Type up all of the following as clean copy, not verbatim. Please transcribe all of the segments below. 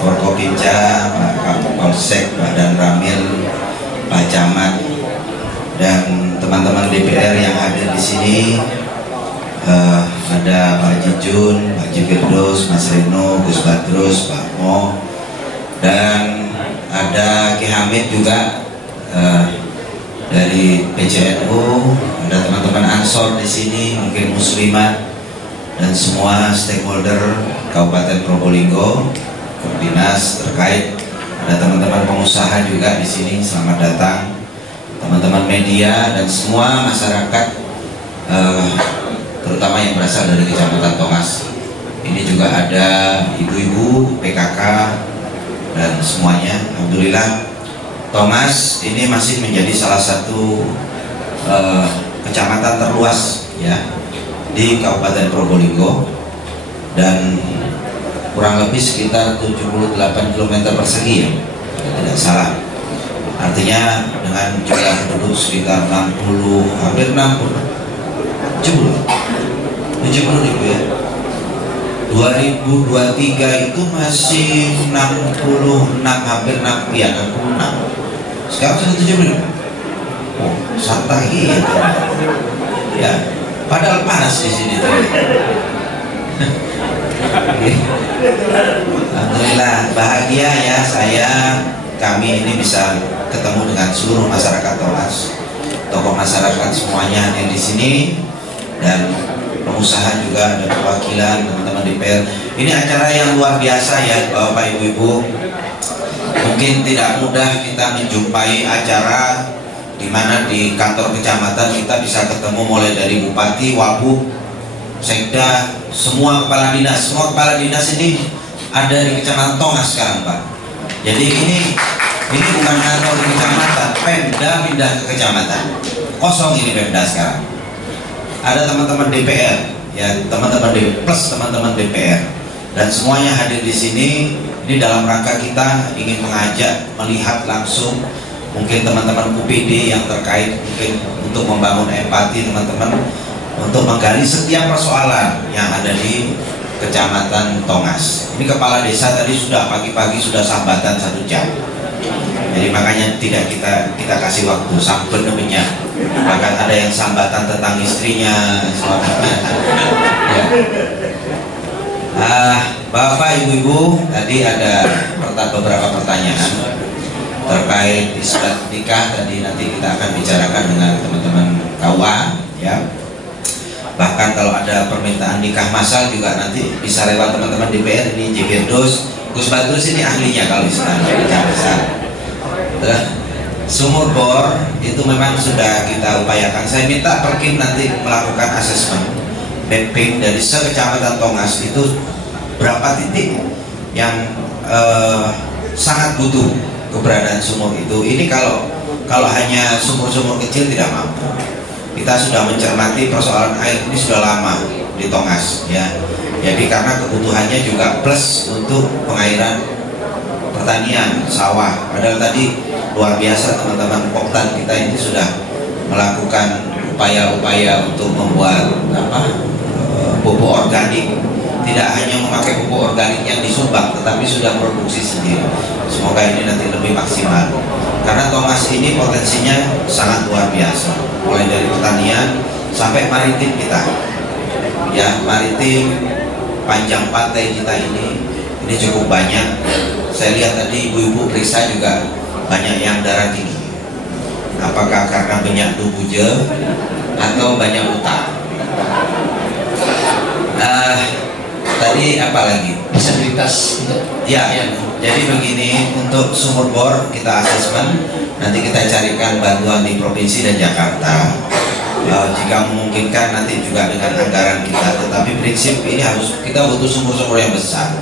Forkopimda, Pak Kapolsek, Pak Dan Ramil, Pak Camat, dan teman-teman DPR yang hadir di sini. Ada Pak Jijun, Pak Jifirdos, Mas Reno, Gus Badrus, Pak Mo, dan ada Ki Hamid juga dari PCNU. Ada teman-teman Ansor di sini, mungkin Muslimat, dan semua stakeholder Kabupaten Probolinggo, dinas terkait. Ada teman-teman pengusaha juga di sini, selamat datang. Teman-teman media dan semua masyarakat, terutama yang berasal dari Kecamatan Tongas. Ini juga ada ibu-ibu PKK dan semuanya. Alhamdulillah, Tongas ini masih menjadi salah satu kecamatan terluas ya di Kabupaten Probolinggo, dan kurang lebih sekitar 78 km persegi ya, tidak salah. Artinya dengan jumlah penduduk sekitar 60, hampir 70 ribu ya. 2023 itu masih 66, hampir 66. Sekarang sudah 70 ribu. Oh, santai ya. Ya, padahal panas di sini tadi. Alhamdulillah, bahagia ya kami ini bisa ketemu dengan seluruh masyarakat Tongas, tokoh masyarakat semuanya yang di sini, dan pengusaha juga, ada perwakilan teman-teman DPR. Ini acara yang luar biasa ya Bapak Ibu-ibu. Mungkin tidak mudah kita menjumpai acara di mana di kantor kecamatan kita bisa ketemu mulai dari bupati, wabub, sekda, semua kepala dinas. Semua kepala dinas ini ada di Kecamatan Tongas sekarang, Pak. Jadi ini bukan kantor di kecamatan, Pemda pindah ke kecamatan. Kosong ini Pemda sekarang. Ada teman-teman DPR, ya teman-teman DPR, dan semuanya hadir di sini. Ini dalam rangka kita ingin mengajak, melihat langsung mungkin teman-teman UPD yang terkait, mungkin untuk membangun empati teman-teman, untuk menggali setiap persoalan yang ada di Kecamatan Tongas. Ini kepala desa tadi sudah pagi-pagi sudah sambatan 1 jam. Jadi makanya tidak kita kasih waktu sampai minyak. Bahkan ada yang sambatan tentang istrinya. Ya. Bapak Ibu-ibu, tadi ada beberapa pertanyaan terkait isbat nikah. Tadi nanti kita akan bicarakan dengan teman-teman KUA ya. Bahkan kalau ada permintaan nikah massal juga nanti bisa lewat teman-teman DPR. Ini Jifirdos, Gus Badrus ini ahlinya kalau Islam besar. Sumur bor itu memang sudah kita upayakan. Saya minta Perkim nanti melakukan asesmen mapping dari sekecamatan Tongas itu berapa titik yang sangat butuh keberadaan sumur itu. Ini kalau hanya sumur-sumur kecil tidak mampu. Kita sudah mencermati persoalan air ini sudah lama di Tongas ya. Jadi karena kebutuhannya juga plus untuk pengairan pertanian, sawah. Padahal tadi luar biasa teman-teman Poktan kita ini sudah melakukan upaya-upaya untuk membuat pupuk organik. Tidak hanya memakai pupuk organik yang disumbang, tetapi sudah produksi sendiri. Semoga ini nanti lebih maksimal. Karena Tongas ini potensinya sangat luar biasa. Mulai dari pertanian sampai maritim kita. Ya, maritim, panjang pantai kita ini cukup banyak. Saya lihat tadi ibu-ibu periksa juga banyak yang darah tinggi. Apakah karena banyak dubuje atau banyak utang? Tadi apa lagi? Disabilitas. Ya. Jadi begini, untuk sumur bor kita asesmen, nanti kita carikan bantuan di provinsi dan Jakarta. Jika memungkinkan nanti juga dengan anggaran kita. Tetapi prinsip ini harus kita butuh sumur-sumur yang besar.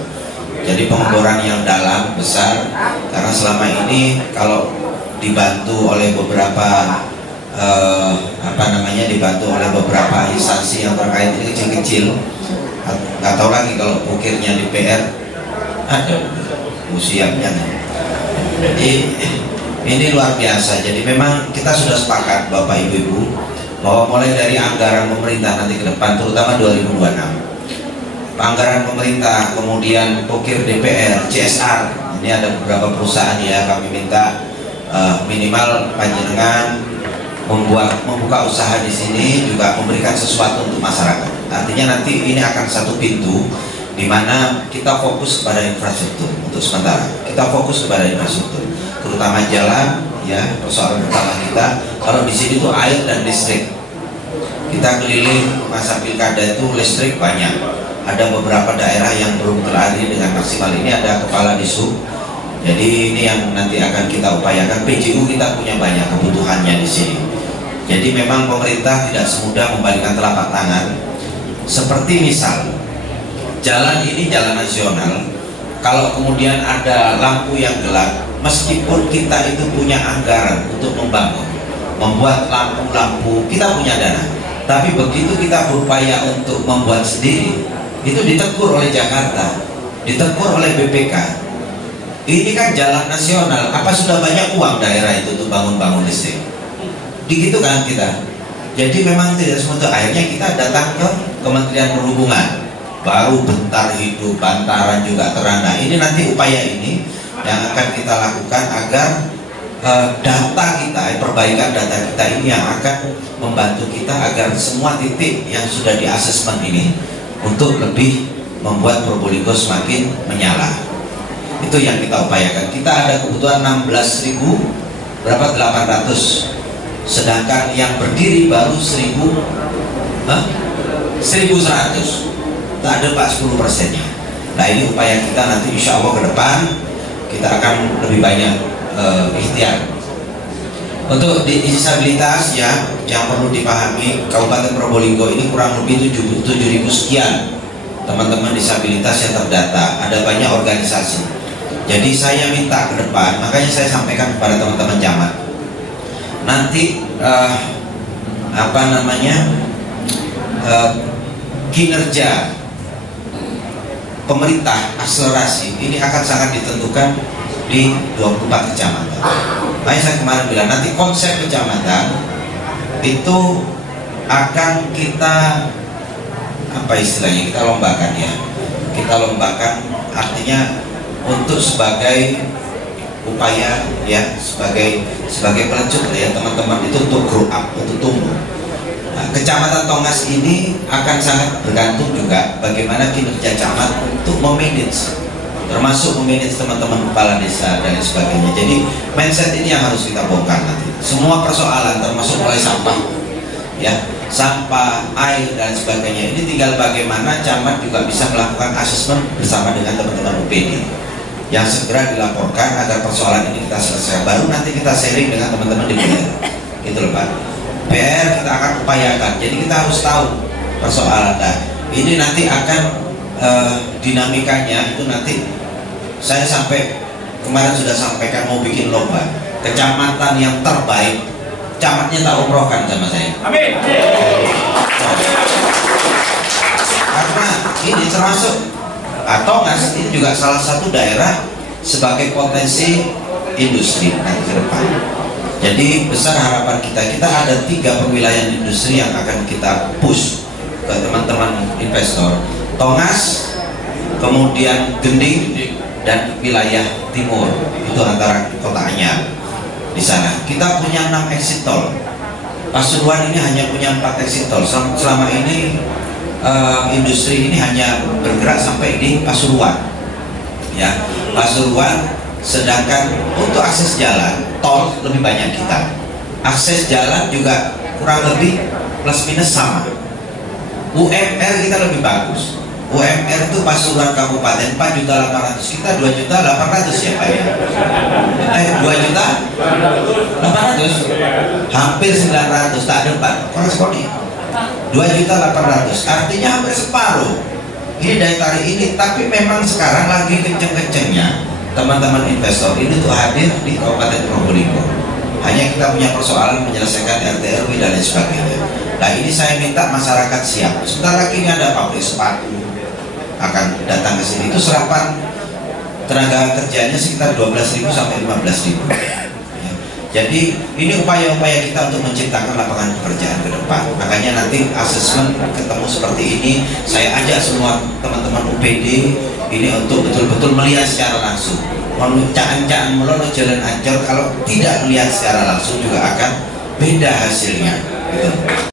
Jadi pengeboran yang dalam besar, karena selama ini kalau dibantu oleh beberapa dibantu oleh beberapa instansi yang terkait ini kecil-kecil, nggak tahu lagi kalau ukirnya DPR ada usianya. Jadi ini luar biasa. Jadi memang kita sudah sepakat Bapak Ibu bahwa mulai dari anggaran pemerintah nanti ke depan, terutama 2026, anggaran pemerintah, kemudian pokir DPR, CSR. Ini ada beberapa perusahaan ya, kami minta minimal panjenengan membuka usaha di sini juga memberikan sesuatu untuk masyarakat. Artinya nanti ini akan satu pintu di mana kita fokus kepada infrastruktur untuk sementara. Kita fokus kepada infrastruktur, terutama jalan ya, persoalan utama kita. Kalau di sini tuh air dan listrik. Kita keliling masa pilkada itu listrik banyak. Ada beberapa daerah yang belum teraliri dengan maksimal. Ini ada kepala disub. Jadi ini yang nanti akan kita upayakan. PJU kita punya banyak kebutuhannya di sini. Jadi memang pemerintah tidak semudah membalikkan telapak tangan. Seperti misal jalan ini jalan nasional. Kalau kemudian ada lampu yang gelap, meskipun kita itu punya anggaran untuk membangun, membuat lampu-lampu, kita punya dana. Tapi begitu kita berupaya untuk membuat sendiri, itu ditegur oleh Jakarta, ditegur oleh BPK. Ini kan jalan nasional, apa sudah banyak uang daerah itu untuk bangun-bangun listrik? Begitu kan kita. Jadi memang tidak semua itu. Akhirnya kita datang ke Kementerian Perhubungan, baru Bentar hidup, Bantaran juga terang. Nah ini nanti upaya ini yang akan kita lakukan agar data kita, perbaikan data kita ini yang akan membantu kita agar semua titik yang sudah di asesmen ini untuk lebih membuat Probolinggo semakin menyala. Itu yang kita upayakan. Kita ada kebutuhan 16.000 berapa 800, sedangkan yang berdiri baru 1.100. Tak ada Pak 10%-nya. Nah ini upaya kita nanti insya Allah ke depan kita akan lebih banyak ikhtiar. Untuk disabilitas ya, yang perlu dipahami, Kabupaten Probolinggo ini kurang lebih 7.000 sekian teman-teman disabilitas yang terdata. Ada banyak organisasi. Jadi saya minta ke depan, makanya saya sampaikan kepada teman-teman camat, nanti kinerja pemerintah akselerasi ini akan sangat ditentukan di 24 kecamatan. Makanya saya kemarin bilang nanti konsep kecamatan itu akan kita apa istilahnya, kita lombakan ya. Kita lombakan artinya untuk sebagai upaya ya, sebagai pelecut ya teman-teman itu untuk grow up, untuk tumbuh. Nah, Kecamatan Tongas ini akan sangat bergantung juga bagaimana kinerja camat untuk memanage, termasuk memanage teman-teman kepala desa dan sebagainya. Jadi mindset ini yang harus kita bongkar nanti. Semua persoalan termasuk mulai sampah ya, sampah, air dan sebagainya ini tinggal bagaimana camat juga bisa melakukan asesmen bersama dengan teman-teman UPD yang segera dilaporkan agar persoalan ini kita selesaikan. Baru nanti kita sharing dengan teman-teman di PR. Gitu loh Pak. PR kita akan upayakan. Jadi kita harus tahu persoalan. Nah, ini nanti akan dinamikanya itu nanti saya sampai kemarin sudah sampaikan mau bikin lomba. Kecamatan yang terbaik, camatnya tak umrohkan sama saya. Amin. Karena ini termasuk Tongas ini juga salah satu daerah sebagai potensi industri nanti ke depan. Jadi besar harapan kita ada 3 perwilayahan industri yang akan kita push ke teman-teman investor. Tongas, kemudian Gending dan wilayah timur itu antara kota Anyar. Di sana kita punya 6 exit tol. Pasuruan ini hanya punya 4 exit tol. Selama ini industri ini hanya bergerak sampai di Pasuruan ya, Pasuruan. Sedangkan untuk akses jalan tol lebih banyak kita, akses jalan juga kurang lebih plus minus sama. UMR kita lebih bagus. UMR itu Pasuruan Kabupaten 4.800.000, kita 2.800.000 ya Pak ya. 2.800.000, hampir 900, tak ada Pak koresponden. 2.800.000, artinya hampir separuh. Ini daya tarik ini, tapi memang sekarang lagi kenceng-kencengnya teman-teman investor ini tuh hadir di Kabupaten Probolinggo. Hanya kita punya persoalan menyelesaikan RT RW dan lain sebagainya. Nah ini saya minta masyarakat siap. Sebentar lagi ini ada pabrik sepatu akan datang ke sini. Itu serapan tenaga kerjanya sekitar 12.000 sampai 15.000. Ya. Jadi ini upaya-upaya kita untuk menciptakan lapangan pekerjaan ke depan. Makanya nanti asesmen ketemu seperti ini, saya ajak semua teman-teman UPD ini untuk betul-betul melihat secara langsung. Caan-caan melono jalan Ancol kalau tidak melihat secara langsung juga akan beda hasilnya. Gitu.